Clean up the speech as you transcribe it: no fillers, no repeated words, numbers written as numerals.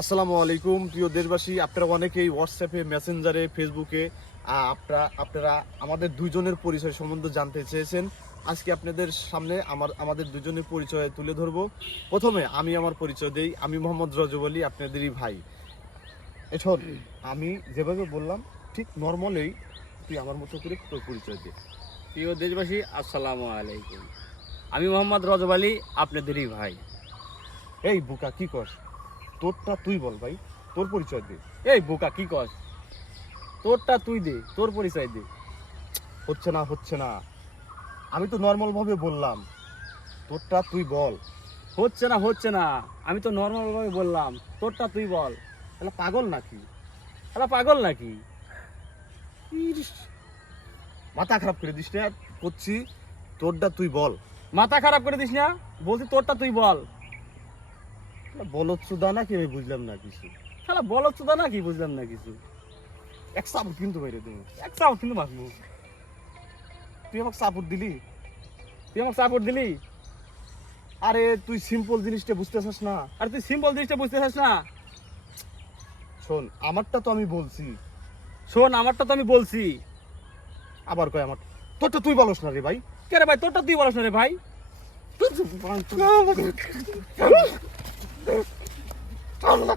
আসসালামু আলাইকুম প্রিয় দেশবাসী, আপনারা অনেকেই হোয়াটসঅ্যাপে, মেসেঞ্জারে, ফেসবুকে আপনারা আমাদের দুইজনের পরিচয় সম্বন্ধে জানতে চেয়েছেন। আজকে আপনাদের সামনে আমাদের দুজনের পরিচয় তুলে ধরব। প্রথমে আমি আমার পরিচয় দেই। আমি মোহাম্মদ রজব আলী, আপনাদেরই ভাই। এখন আমি যেভাবে বললাম ঠিক নর্মালেই তুই আমার মতো করে তোর পরিচয় দে। প্রিয় দেশবাসী, আসসালামু আলাইকুম। আমি মোহাম্মদ রজব আলী, আপনাদেরই ভাই। এই বুকা কি কর, তোরটা তুই বল ভাই, তোর পরিচয় দে। এই বোকা কি কস? তোরটা তুই দে, তোর পরিচয় দে। হচ্ছে না, আমি তো নর্মাল ভাবে বললাম, তোরটা তুই বল। হচ্ছে না, আমি তো নর্মাল ভাবে বললাম, তোরটা তুই বল। তাহলে পাগল নাকি? পাগল নাকি? ইস, মাথা খারাপ করে দিস না। করছি তোরটা তুই বল। মাথা খারাপ করে দিস না, বলছি তোরটা তুই বল। বলচ্চুদা নাকি আমি বুঝলাম না কিছু। বলচ্চুদা না কি বুঝলাম না কিছু। এক সাপোর্ট কিন্তু বাইরে তুমি, একটাও কিন্তু মাসবো। তুই আমাকে সাপোর্ট দিলি। তুই আমাকে সাপোর্ট দিলি? আরে তুই সিম্পল জিনিসটা বুঝতেছিস না। আর তুই সিম্পল জিনিসটা বুঝতে চাস না। শোন, আমারটা তো আমি বলছি, শোন, আমারটা তো আমি বলছি। আবার কয় আমার। তোরটা তুই বলস না রে ভাই। কে রে ভাই, তোরটা তুই বলস না রে ভাই। Allah.